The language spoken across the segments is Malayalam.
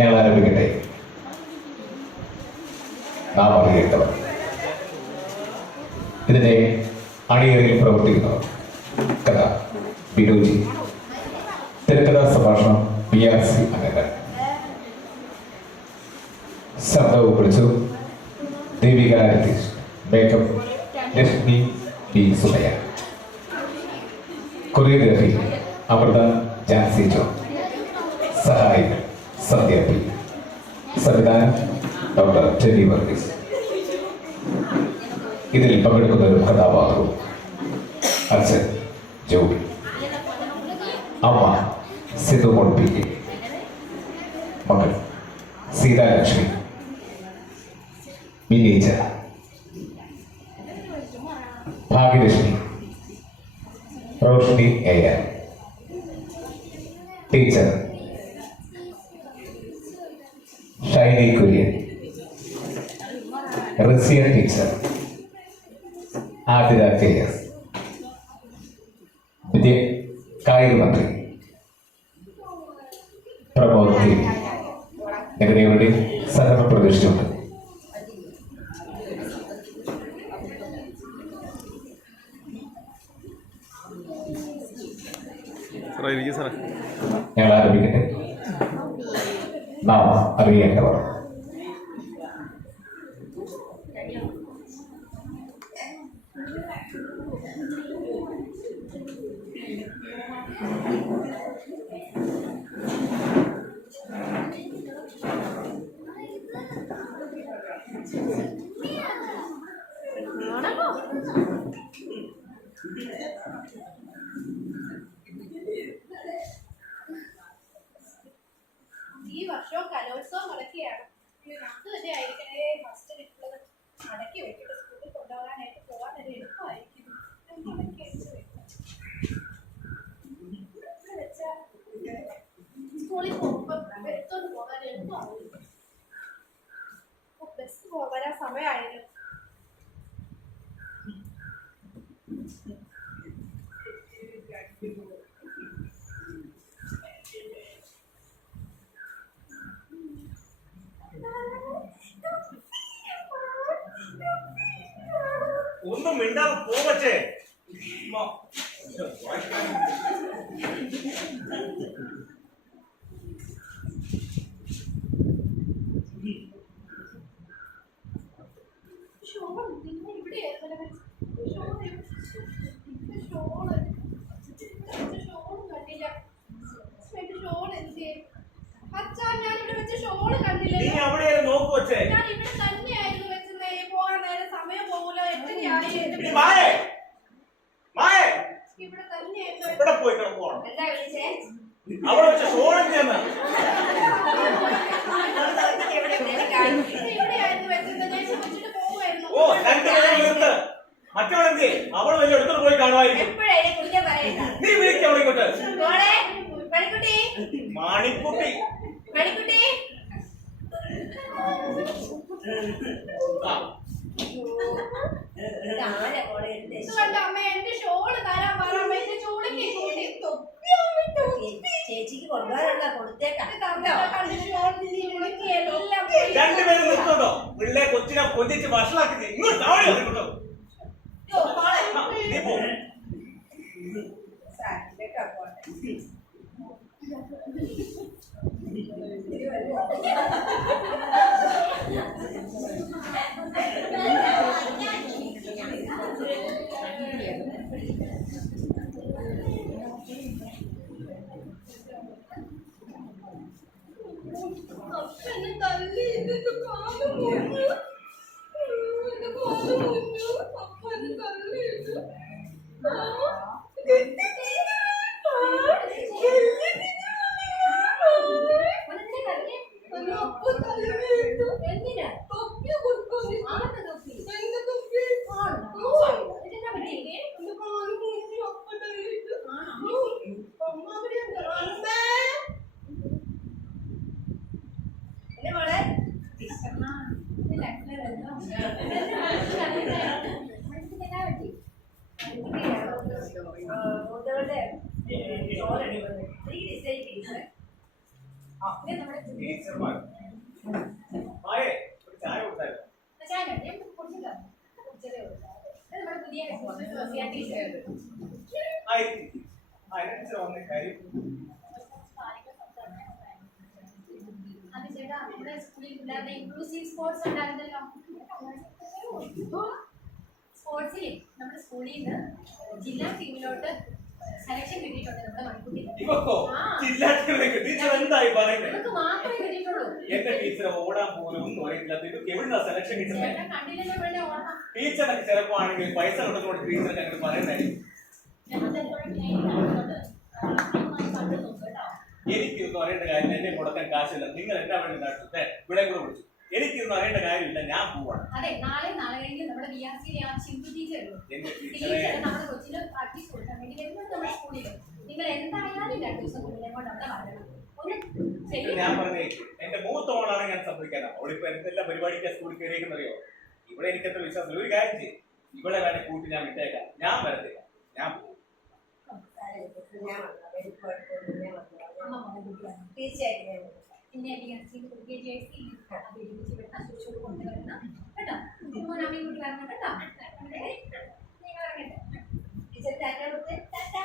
ഞങ്ങൾ ആരംഭിക്കട്ടെ. നാം അറിയേണ്ടവർ, ഇതിന്റെ അണിയറയിൽ പ്രവർത്തിക്കുന്നവർ: കഥ ബിനോജി, തിരക്കഥാ സംഭാഷണം PRC അംഗങ്ങൾ, ശബ്ദവും കുറിച്ചു Devika Ratheesh, makeup Lakshmi P Sumaya, choreography Amrutha Jancy John, സഹായികൾ സന്ധ്യ പി, സംവിധാനം ഡോക്ടർ ടെനി വർഗീസ്. ഇതിൽ പങ്കെടുക്കുന്ന ഒരു കഥാപാത്രവും: അച്ഛൻ ജോബി, അമ്മ സിന്ധു പൊടിപ്പിക്കെ, മകൾ Seethalakshmi, Mineeja, Bhagyalakshmi, Roshni AR, teacher Shiny Kurian, Raziya teacher, Athira KS, കായിക മന്ത്രി പ്രമോദ് KV എന്നിവരുടെ സഹകരണം പ്രതീക്ഷിച്ചുണ്ട്. ഞങ്ങൾ ആരംഭിക്കട്ടെ. നാം അറിയേണ്ടവർ. ഈ വർഷവും കലോത്സവം നടക്കുകയാണ്. ഞങ്ങൾക്ക് തന്നെ ആയിരിക്കണേ ഫസ്റ്റ് കിട്ടുന്നത്. അടക്കി വെക്കട്ടെ, സ്കൂളിൽ കൊണ്ടുപോകാനായിട്ട് പോകാൻ ഒരു എളുപ്പമായിരിക്കും. സ്കൂളിൽ പോകുമ്പോൾ എടുത്തോണ്ട് പോകാൻ എളുപ്പമാവും. ബസ് പോകാൻ സമയമായിരുന്നു. ഒന്നും മിണ്ടാതെ പോവച്ചേ. നീ അവിടെ നോക്കു വച്ചേ. ഇവിടെ പോയി കിടക്കുവാണ്. അവിടെ വെച്ച ഷോൾ എന്തിനാ? ഓ, രണ്ടുപേരും നിർത്ത്. മറ്റവളെന്തേ? അവൾ വലിയ എടുത്തോണ്ട് പോയി കാണുമായിരിക്കും. നീ വിളിക്ക് അവിടെ ഇങ്ങോട്ട്. മാണിക്കുട്ടി. ചേച്ചിക്ക് കൊണ്ടുപോകാനുള്ള കൊടുത്തേക്കാം. രണ്ടുപേരും നിർത്തുണ്ടോ? പിള്ളേ കൊച്ചിനെ കൊഞ്ചിച്ച് വഷളാക്കി ഇങ്ങോട്ട് താഴെ കേട്ടോ. നീ പോ. ഇത് നമ്മുടെ ടീച്ചർമാർ ആയേ ഒരു ചായ കൊടുത്തായിരുന്നു. ചായ ഞാൻ കുടിച്ചില്ല, കുടിച്ചതേ ഉള്ളൂ. ഇത് നമ്മുടെ പുതിയ ടീച്ചർ ടീച്ചർ വന്ന കാര്യം അത് ചേട്ടാ, നമ്മുടെ സ്കൂളിൽ പിള്ളേരുടെ ഇൻക്ലൂസീവ് സ്പോർട്സ് ഉണ്ടായിരുന്നല്ലോ. സ്പോർട്സിൽ നമ്മുടെ സ്കൂളിൽ നിന്ന് ജില്ലാ ടീമിലോട്ട് സെലക്ഷൻ കിട്ടിയിട്ടുണ്ട് നമ്മുടെ മണിക്കുട്ടിക്ക്. ടീച്ചർ എന്തായി പറയുന്നത്? നമുക്ക് മാത്രമേ കിട്ടിയിട്ടുള്ളൂ. എന്റെ ടീച്ചർ ഓടാൻ പോലും ഒന്നും അറിയില്ലാത്ത എവിടുന്നാ സെലക്ഷൻ കിട്ടുന്നത്? ചേട്ടൻ കണ്ടില്ലല്ലോ ഇവിടെ ഓടാം. ടീച്ചറിനൊക്കെ ചിലപ്പോ ആണെങ്കിൽ പൈസ കൊടുത്തോണ്ട് ടീച്ചർക്ക് അങ്ങനെ പറയുന്നതായിരിക്കും. എനിക്കൊന്നും അറിയേണ്ട കാര്യം, എന്നെ കൊടുക്കാൻ കാശില്ല. നിങ്ങൾ എന്താ വേണ്ടി നടത്തുന്നത്? ഇവിടെ കൂടെ വിളിച്ചു. എനിക്കൊന്നും അറിയേണ്ട കാര്യമില്ല, ഞാൻ പോവാണ്. അതെ, നാളെ കഴിഞ്ഞ് നമ്മുടെ വിആർസിയിലെ ആ ചിന്തു ടീച്ചർ നമ്മുടെ കൊച്ചിന് പ്രാക്ടീസ് കൊടുക്കാൻ വേണ്ടി വരുമ്പോൾ നമ്മുടെ സ്കൂളിൽ നിങ്ങൾ എന്തായാലും 2 ദിവസം മുന്നേ കൊണ്ട് അവിടെ വരണം. ഞാൻ പറഞ്ഞേ, എന്റെ മൂത്തോളാണ് ഞാൻ സമ്മതിക്കാനാ. അവളിപ്പോ എന്തെല്ലാം പരിപാടിക്കാ സ്കൂളിൽ കയറിയെന്നറിയോ? ഇവിടെ എനിക്കത്ര വിശ്വാസം. ഒരു കാര്യം ചെയ്യും, ഇവിടെ വേണേ കൂട്ടി ഞാൻ വിട്ടേക്കാം. ഞാൻ വരത്തില്ല, ഞാൻ പോകും. തീർച്ചയായിട്ടും പിന്നെ കൊണ്ടുവരണം കേട്ടോ. മോനാമയും കൂടി വരണം കേട്ടോ. നിങ്ങൾ ഇറങ്ങട്ടെ. ടീച്ചർ ടാറ്റ കൊടുത്ത് ടാറ്റാ.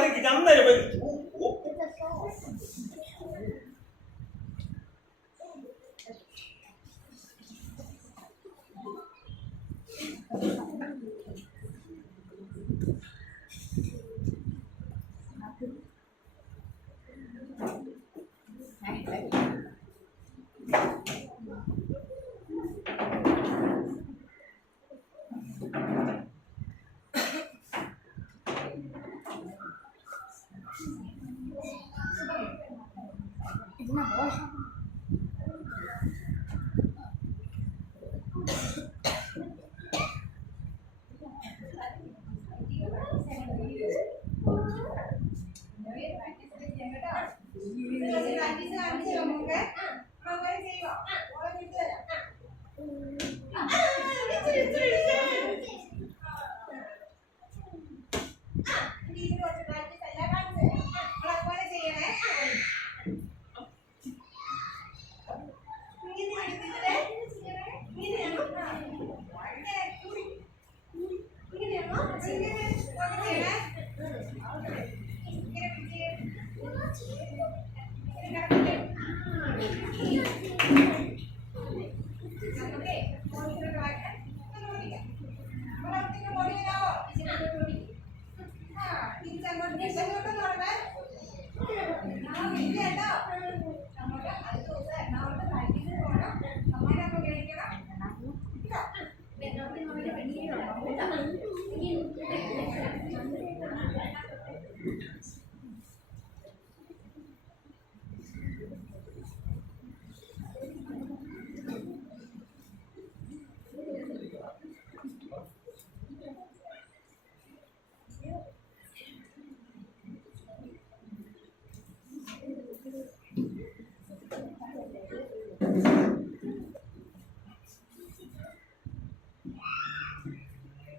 எப்படி அண்ணன்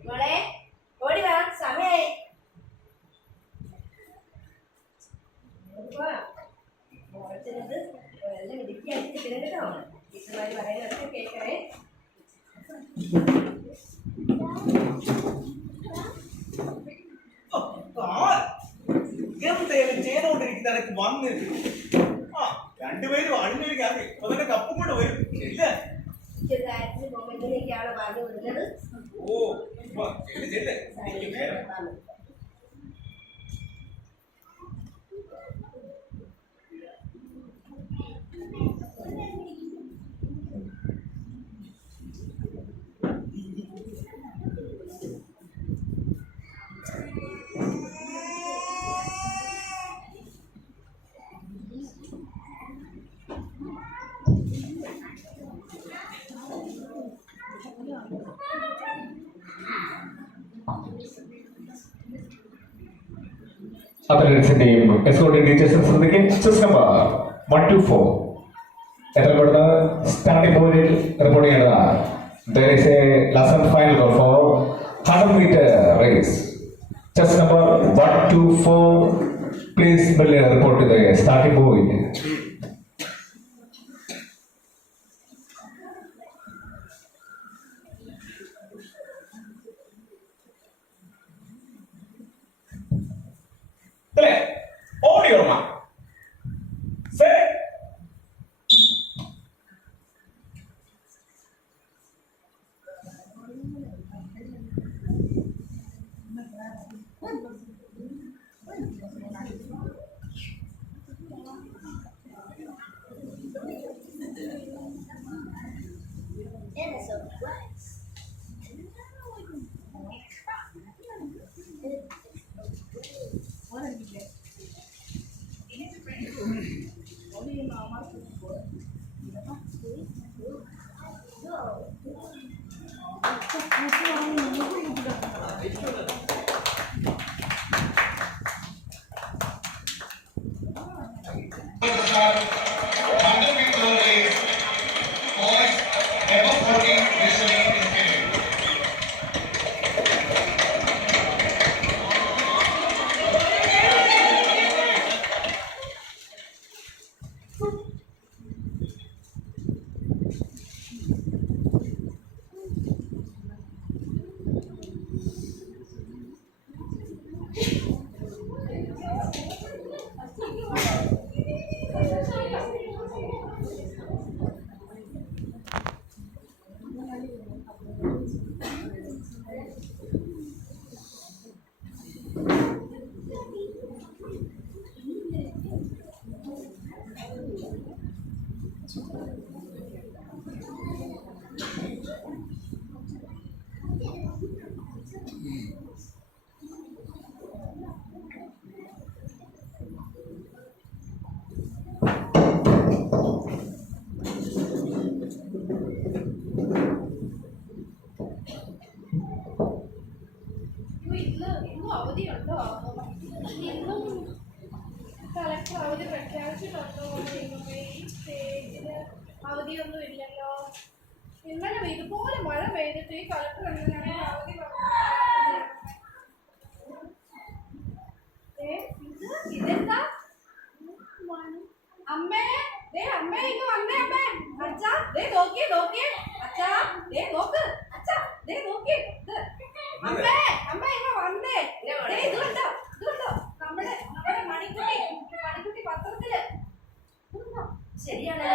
മോളെ ഓടി വാ, സമയായി. മോളത്തിനത് എല്ലാം ഇടുക്കി അടിച്ച് കേട്ടോ. ടീച്ചർമാര് പറയുന്നതൊക്കെ കേൾക്കണേ. എന്തെങ്കിലും ചെയ്തോണ്ടിരിക്കുന്നവരൊക്കെ വന്നിട്ട് രണ്ടുപേരും അണിഞ്ഞൊരുക്കാതെ അതിന്റെ കപ്പും കൊണ്ട് വരും. ഇല്ല കാര്യത്തിന് മൊബൈലിലേക്കാണ് പറഞ്ഞു കൊടുക്കുന്നത്. ഓ ഇപ്പൊ ചെല്ല്. എനിക്ക് നേരം. അത്ലറ്റ്സിന്റെയും എസ്കോർട്ടിംഗ് ടീച്ചേഴ്സും ശ്രദ്ധിക്കും. ചെസ് നമ്പർ 1 to 4 എത്ര പെടുന്ന സ്റ്റാർട്ടിംഗ് പോയിന്റിൽ റിപ്പോർട്ട് ചെയ്യേണ്ടതാണ്. There is a lesson final goal for 100-meter race. Chess number 1 to 4. Please report to the starting point. On your mark. Set. അവധിയുണ്ടോ? ഇന്നും കളക്ടർ അവധി പ്രഖ്യാപിച്ചിട്ടുണ്ടോ? ഈ സ്റ്റേജിന് അവധിയൊന്നും ഇല്ലല്ലോ. ഇന്നലെ ഇതുപോലെ മഴ പെയ്തിട്ട് ഈ കളക്ടർ എങ്ങനെയാണ് അവധി ഇതെന്താ? അമ്മേ അമ്മേ ഇങ്ങ് വന്നേ അമ്മേ. അച്ഛാ നോക്കിയേ നോക്കിയേ അച്ഛാ നോക്ക് അച്ഛാ നോക്കിയേ അമ്മേ അമ്മ ഇങ്ങ് വന്നേ. ഇത് കണ്ടോ നമ്മുടെ മണിക്കുട്ടി പത്രത്തില് ശരിയാണ്.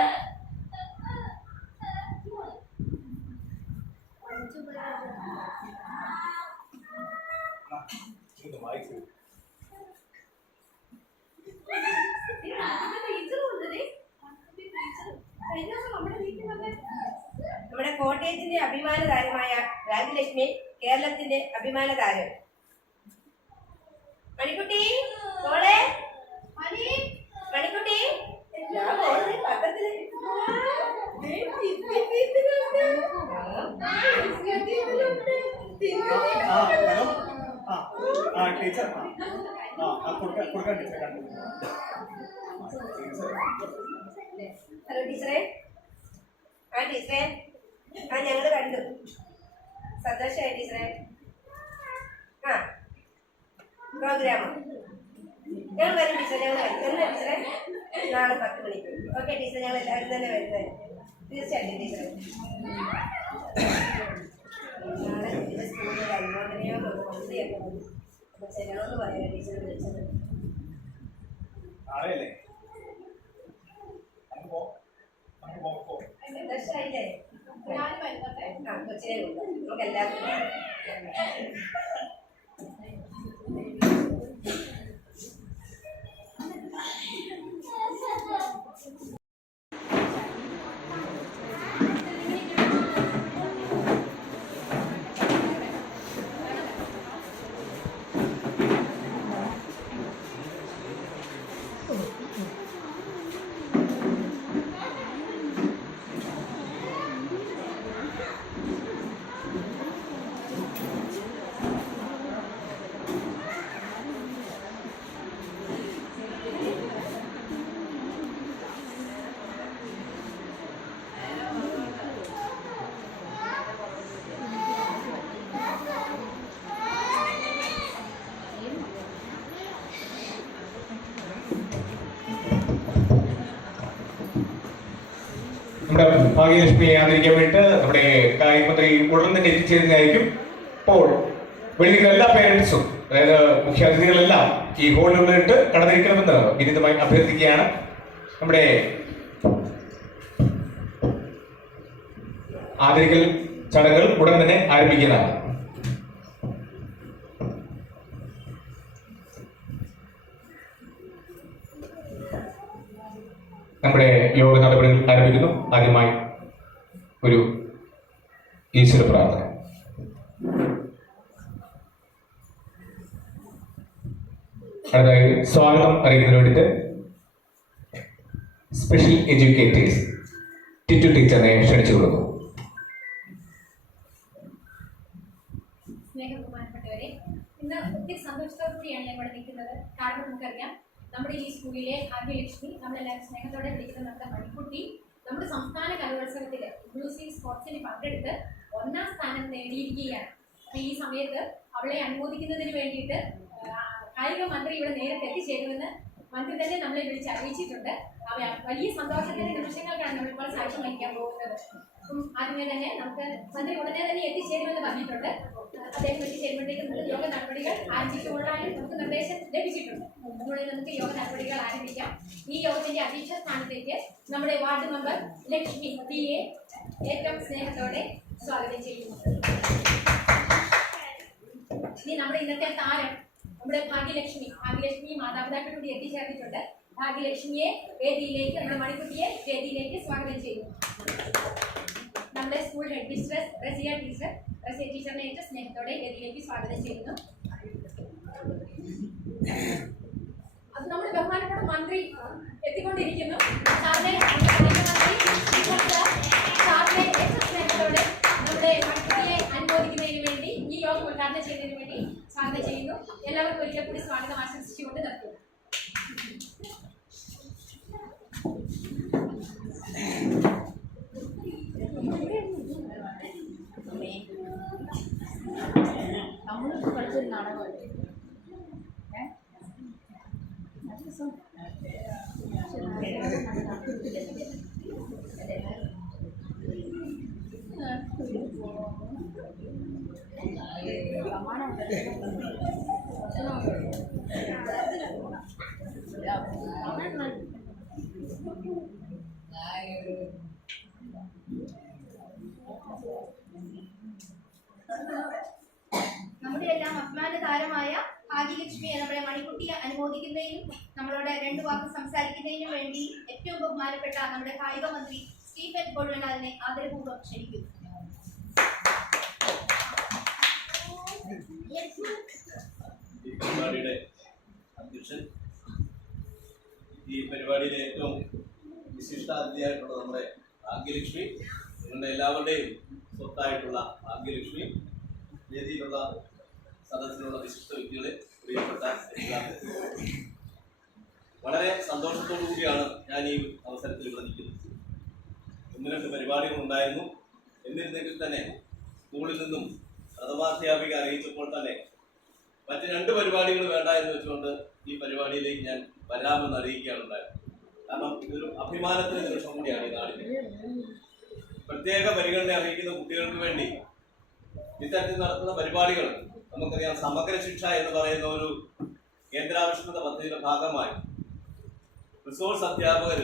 നമ്മുടെ കോട്ടയത്തിന്റെ അഭിമാന താരമായ രാജലക്ഷ്മി കേരളത്തിന്റെ അഭിമാന താരം. മണിക്കുട്ടി മോളെ മണിക്കുട്ടി പത്രത്തില് ടീച്ചർ കൊടുക്കാൻ ടീച്ചറെ കണ്ടു. ഹലോ ടീച്ചറെ. ടീച്ചറെ ഞങ്ങള് കണ്ടു. സന്തോഷമായി ടീച്ചറെ. പ്രോഗ്രാമോ ഞങ്ങൾ വരും ടീച്ചർ. ഞങ്ങൾ വരും ടീച്ചറെ. നാളെ 10 മണിക്ക്. Okay teacher. ഞങ്ങൾ എല്ലാവരും തന്നെ വരുന്നത് തീർച്ചയായിട്ടും ടീച്ചറെ. നാളെ സ്കൂളിൽ അനുമോദനയോ കൊണ്ടുപോയൊക്കെ വന്നു. അപ്പൊ ചെല്ലണമെന്ന് പറയാം ടീച്ചർ വിളിച്ചത്. സന്തോഷമായില്ലേ? ഞാൻ വരുന്നത് ആ കൊച്ചിനെ കൊണ്ട് നമുക്ക് എല്ലാവർക്കും നമ്മുടെ ഭാഗ്യലക്ഷ്മിയെ ആദരിക്കാൻ വേണ്ടിയിട്ട് നമ്മുടെ കായിക മന്ത്രി ഉടൻ തന്നെ എത്തിച്ചേരുന്നതായിരിക്കും. അപ്പോൾ വിളിക്കുന്ന എല്ലാ പേരൻസും അതായത് മുഖ്യാതിഥികളെല്ലാം ഈ ഹോളിനുള്ളിട്ട് കടന്നിരിക്കണമെന്ന് വിനീതമായി അഭ്യർത്ഥിക്കുകയാണ്. നമ്മുടെ ആദരിക്കൽ ചടങ്ങുകൾ ഉടൻ തന്നെ ആരംഭിക്കുന്നതാണ്. നമ്മുടെ യോഗ നടപടികൾ ആരംഭിക്കുന്നു. ആദ്യമായി ഒരു ഈശ്വര പ്രാർത്ഥന. അടുത്തായി സ്വാഗതം അറിയിക്കുന്നതിന് വേണ്ടിയിട്ട് സ്പെഷ്യൽ എഡ്യൂക്കേറ്റേഴ്സ് ടിറ്റു ടീച്ചറിനെ ക്ഷണിച്ചു കൊടുക്കുന്നു. സ്നേഹബഹുമാനപ്പെട്ടവരെ, ഇന്ന് ഒത്തിരി സന്തോഷത്തോടു കൂടിയാണ് ഞാൻ ഇവിടെ നിൽക്കുന്നത്. കാരണം നമുക്കറിയാം, നമ്മുടെ ഈ സ്കൂളിലെ ഭാഗ്യലക്ഷ്മി, നമ്മളെല്ലാവരും സ്നേഹത്തോടെ വിളിക്കുന്ന നമ്മുടെ മണിക്കുട്ടി, നമ്മുടെ സംസ്ഥാന കലോത്സവത്തിൽ ഇൻക്ലൂസീവ് സ്പോർട്സിന് പങ്കെടുത്ത് 1ാം സ്ഥാനം നേടിയിരിക്കുകയാണ്. അപ്പൊ ഈ സമയത്ത് അവളെ അനുമോദിക്കുന്നതിന് വേണ്ടിയിട്ട് കായിക മന്ത്രി ഇവിടെ നേരത്തെ എത്തിച്ചേരുമെന്ന് മന്ത്രി തന്നെ നമ്മളെ വിളിച്ച് അറിയിച്ചിട്ടുണ്ട്. വലിയ സന്തോഷത്തിന്റെ നിമിഷങ്ങൾക്കാണ് നമ്മളിപ്പോൾ സാക്ഷ്യം വഹിക്കാൻ പോകുന്നത്. ആദ്യമേ തന്നെ നമുക്ക് മന്ത്രി ഉടനെ തന്നെ എത്തിച്ചേരുമെന്ന് പറഞ്ഞിട്ടുണ്ട്. അദ്ദേഹം എത്തിച്ചേരുമ്പോഴത്തേക്കും നമ്മൾ യോഗ നടപടികൾ ആരംഭിച്ചുകൊള്ളാനും നമുക്ക് നിർദ്ദേശം ലഭിച്ചിട്ടുണ്ട്. അതുകൊണ്ട് നമുക്ക് യോഗ നടപടികൾ ആരംഭിക്കാം. ഈ യോഗത്തിന്റെ അധ്യക്ഷ സ്ഥാനത്തേക്ക് നമ്മുടെ വാർഡ് മെമ്പർ ലക്ഷ്മി ഡിയെ ഏറ്റവും സ്നേഹത്തോടെ സ്വാഗതം ചെയ്യുന്നു. ഇനി നമ്മുടെ ഇന്നത്തെ താരം നമ്മുടെ ഭാഗ്യലക്ഷ്മി മാതാപിതാക്കളോട് എത്തിച്ചേർന്നിട്ടുണ്ട്. ഭാഗ്യലക്ഷ്മിയെ വേദിയിലേക്ക്, നമ്മുടെ മണിക്കുട്ടിയെ വേദിയിലേക്ക് സ്വാഗതം ചെയ്യുന്നു. നമ്മുടെ സ്കൂൾ ഹെഡ് മിസ്ട്രസ് റസിയ ടീച്ചറിനെ ഏറ്റവും സ്നേഹത്തോടെ വേദിയിലേക്ക് സ്വാഗതം ചെയ്യുന്നു. അത് നമ്മുടെ ബഹുമാനപ്പെട്ട മന്ത്രി എത്തിക്കൊണ്ടിരിക്കുന്നു. സാറിനെ ഏറ്റവും സ്നേഹത്തോടെ നമ്മുടെ മണിക്കുട്ടിയെ അനുമോദിക്കുന്നതിന് വേണ്ടി, ഈ യോഗം ഉദ്ഘാടനം ചെയ്യുന്നതിന് വേണ്ടി സ്വാഗതം ചെയ്യുന്നു. എല്ലാവർക്കും ഒരിക്കൽ കൂടി സ്വാഗതം ആശംസിച്ചുകൊണ്ട് നിർത്തുന്നു. നമ്മളിപ്പോൾ കളിച്ചൊരു നാടകമല്ലേ നമ്മുടെ എല്ലാം അഭിമാന താരമായ ഭാഗ്യലക്ഷ്മിയെ, നമ്മുടെ മണിക്കുട്ടിയെ അനുമോദിക്കുന്നതിനും നമ്മളോട് 2 വാക്ക് സംസാരിക്കുന്നതിനും വേണ്ടി ഏറ്റവും ബഹുമാനപ്പെട്ട നമ്മുടെ കായിക മന്ത്രി സ്റ്റീഫൻ കൊഴുവനാലിനെ ആദരപൂർവ്വം ക്ഷണിക്കുന്നു. ഈ പരിപാടിയുടെ അധ്യക്ഷൻ, ഈ പരിപാടിയിലെ ഏറ്റവും വിശിഷ്ടാതിഥിയായിട്ടുള്ള നമ്മുടെ ഭാഗ്യലക്ഷ്മി, നിങ്ങളുടെ എല്ലാവരുടെയും സ്വത്തായിട്ടുള്ള ഭാഗ്യലക്ഷ്മി, വേദിയിലുള്ള സദസ്സിലുള്ള വിശിഷ്ട വ്യക്തികളെ, പ്രിയപ്പെട്ട വളരെ സന്തോഷത്തോടു കൂടിയാണ് ഞാൻ ഈ അവസരത്തിൽ ഇവിടെ നിൽക്കുന്നത്. 1-2 പരിപാടികൾ ഉണ്ടായിരുന്നു. എന്നിരുന്നെങ്കിൽ തന്നെ സ്കൂളിൽ നിന്നും പ്രഥമാധ്യാപിക അറിയിച്ചപ്പോൾ തന്നെ മറ്റ് 2 പരിപാടികൾ വേണ്ട എന്ന് വെച്ചുകൊണ്ട് ഈ പരിപാടിയിലേക്ക് ഞാൻ വരാമെന്ന് അറിയിക്കുകയാണ് ഉണ്ടായത്. കാരണം ഇതൊരു അഭിമാനത്തിന് നിമിഷം കൂടിയാണ് ഈ നാടിന്. പ്രത്യേക പരിഗണന അറിയിക്കുന്ന കുട്ടികൾക്ക് വേണ്ടി ഇത്തരത്തിൽ നടത്തുന്ന പരിപാടികൾ, നമുക്കറിയാം, സമഗ്ര ശിക്ഷ എന്ന് പറയുന്ന ഒരു കേന്ദ്രാവിഷ്കൃത പദ്ധതിയുടെ ഭാഗമായി റിസോഴ്സ് അധ്യാപകർ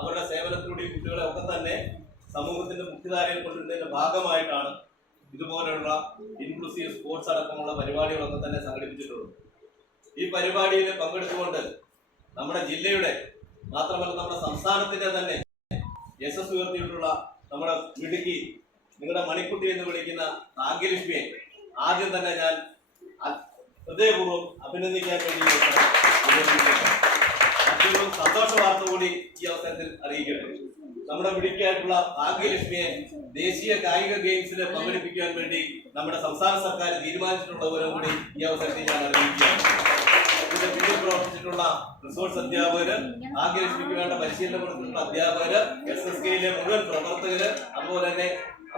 അവരുടെ സേവനത്തിലൂടെ കുട്ടികളെ ഒക്കെ തന്നെ സമൂഹത്തിന്റെ മുഖ്യധാരയിൽ കൊണ്ടുവരുന്നതിന്റെ ഭാഗമായിട്ടാണ് ഇതുപോലെയുള്ള ഇൻക്ലൂസീവ് സ്പോർട്സ് അടക്കമുള്ള പരിപാടികളൊക്കെ തന്നെ സംഘടിപ്പിച്ചിട്ടുള്ളത്. ഈ പരിപാടിയിൽ പങ്കെടുത്തുകൊണ്ട് നമ്മുടെ ജില്ലയുടെ മാത്രമല്ല നമ്മുടെ സംസ്ഥാനത്തിന്റെ തന്നെ യശസ് ഉയർത്തിയിട്ടുള്ള നമ്മുടെ മിടുക്കി നിങ്ങളുടെ മണിക്കുട്ടി എന്ന് വിളിക്കുന്ന ഭാഗ്യലക്ഷ്മിയെ ആദ്യം തന്നെ ഞാൻ ഹൃദയപൂർവ്വം അഭിനന്ദിക്കാൻ വേണ്ടി മറ്റൊരു സന്തോഷ വാർത്ത കൂടി ഈ അവസരത്തിൽ അറിയിക്കട്ടെ. നമ്മുടെ മിടുക്കിയായിട്ടുള്ള ഭാഗ്യലക്ഷ്മിയെ ദേശീയ കായിക ഗെയിംസിൽ പങ്കെടുപ്പിക്കാൻ വേണ്ടി നമ്മുടെ സംസ്ഥാന സർക്കാർ തീരുമാനിച്ചിട്ടുള്ള വിവരം കൂടി ഈ അവസരത്തിൽ ഞാൻ അറിയിക്കുകയാണ്. ഇതിന്റെ പിന്നിൽ പ്രവർത്തിച്ചിട്ടുള്ള റിസോഴ്സ് അധ്യാപകര്, ഭാഗ്യലക്ഷ്മിക്ക് വേണ്ട പരിശീലനം കൊടുത്തിട്ടുള്ള അധ്യാപകര്, SSKയിലെ മുഴുവൻ പ്രവർത്തകര്, അതുപോലെ തന്നെ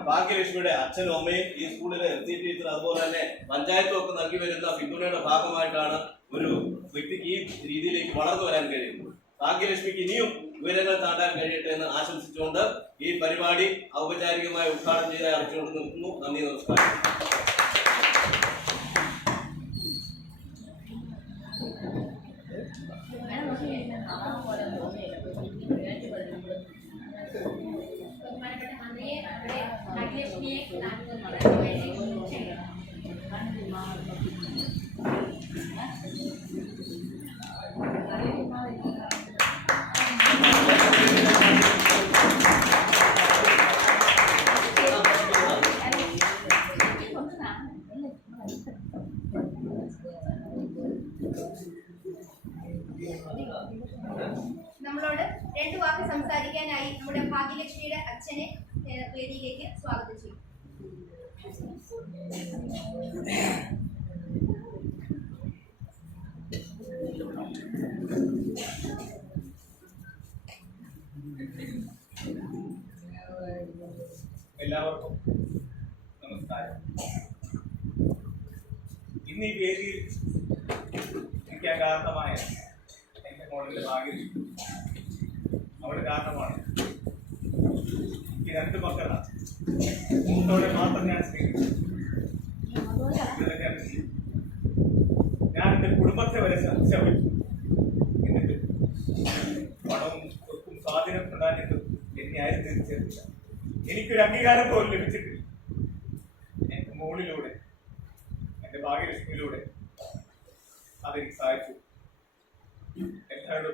ഭാഗ്യലക്ഷ്മിയുടെ അച്ഛനും അമ്മയും ഈ സ്കൂളിലെ LC ടീച്ചർ, അതുപോലെ തന്നെ പഞ്ചായത്തും ഒക്കെ നൽകി വരുന്ന പിന്തുണയുടെ ഭാഗമായിട്ടാണ് ഒരു വ്യക്തിക്ക് ഈ രീതിയിലേക്ക് വളർന്നു വരാൻ കഴിയുന്നത്. ഭാഗ്യലക്ഷ്മിക്ക് ഇനിയും ഉയരങ്ങൾ താണ്ടാൻ കഴിയട്ടെ എന്ന് ആശംസിച്ചുകൊണ്ട് ഈ പരിപാടി ഔപചാരികമായി ഉദ്ഘാടനം ചെയ്ത് അറിയിച്ചുകൊണ്ട് നിർത്തുന്നു. നന്ദി, നമസ്കാരം. ബഹുമാനപ്പെട്ട മന്ത്രിയെ നമ്മുടെ ഭാഗ്യലക്ഷ്മിയെ നമ്മളോട് 2 വാക്ക് സംസാരിക്കാനായി നമ്മുടെ ഭാഗ്യലക്ഷ്മിയുടെ അച്ഛനെ വേദിയിലേക്ക് സ്വാഗതം ചെയ്യും. എല്ലാവർക്കും നമസ്കാരം. ഇന്ന് ഈ വേദിയിൽ നിൽക്കാൻ കാരണമായ എൻ്റെ മോളിലെ ഭാഗ്യം അവള് കാരണമാണ്. ഈ 2 മക്കളാണ്. മൂത്തോടെ മാത്രം ഞാൻ സ്നേഹിച്ചു. ഞാൻ എൻ്റെ കുടുംബത്തെ വരെ ശ്രമിച്ചു. എന്നിട്ട് പണവും സ്വത്തും സ്വാധീനം ഉണ്ടാക്കിയിട്ട് എന്നെ ആരും തിരിച്ചറിയില്ല. എനിക്കൊരു അംഗീകാരം പോലും ലഭിച്ചിട്ടില്ല. എൻ്റെ മോളിലൂടെ, എൻ്റെ ഭാഗ്യലക്ഷ്മിയിലൂടെ അതെനിക്ക് സഹായിച്ചു. എല്ലാവരുടെ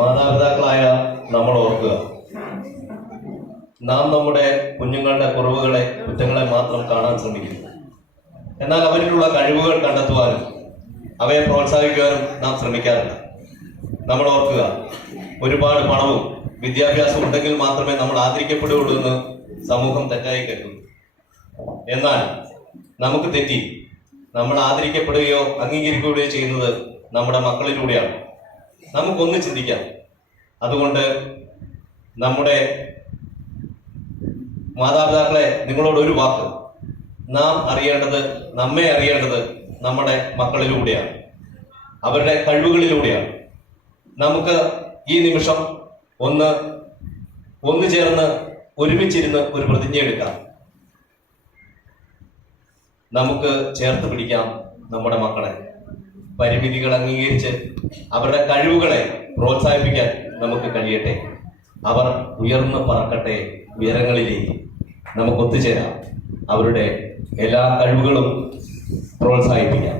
മാതാപിതാക്കളായ നമ്മൾ ഓർക്കുക, നാം നമ്മുടെ കുഞ്ഞുങ്ങളുടെ കുറവുകളെ, കുറ്റങ്ങളെ മാത്രം കാണാൻ ശ്രമിക്കുന്നു. എന്നാൽ അവരിലുള്ള കഴിവുകൾ കണ്ടെത്തുവാനും അവയെ പ്രോത്സാഹിക്കുവാനും നാം ശ്രമിക്കാറില്ല. നമ്മൾ ഓർക്കുക, ഒരുപാട് പണവും വിദ്യാഭ്യാസവും ഉണ്ടെങ്കിൽ മാത്രമേ നമ്മൾ ആദരിക്കപ്പെടുകയുള്ളൂ എന്ന് സമൂഹം തെറ്റായി കരുതുന്നു. എന്നാൽ നമുക്ക് തെറ്റി. നമ്മൾ ആദരിക്കപ്പെടുകയോ അംഗീകരിക്കുകയോ ചെയ്യുന്നത് നമ്മുടെ മക്കളിലൂടെയാണ്. നമുക്കൊന്ന് ചിന്തിക്കാം. അതുകൊണ്ട് നമ്മുടെ മാതാപിതാക്കളെ, നിങ്ങളോട് ഒരു വാക്ക്, നാം അറിയേണ്ടത്, നമ്മെ അറിയേണ്ടത് നമ്മുടെ മക്കളിലൂടെയാണ്, അവരുടെ കഴിവുകളിലൂടെയാണ്. നമുക്ക് ഈ നിമിഷം ഒന്ന് ചേർന്ന് ഒരുമിച്ചിരുന്ന് ഒരു പ്രതിജ്ഞ എടുക്കാം. നമുക്ക് ചേർത്ത് പിടിക്കാം നമ്മുടെ മക്കളെ. പരിമിതികൾ അംഗീകരിച്ച് അവരുടെ കഴിവുകളെ പ്രോത്സാഹിപ്പിക്കാൻ നമുക്ക് കഴിയട്ടെ. അവർ ഉയർന്നു പറക്കട്ടെ ഉയരങ്ങളിലേക്ക്. നമുക്ക് ഒത്തുചേരാം. അവരുടെ എല്ലാ കഴിവുകളും പ്രോത്സാഹിപ്പിക്കാം.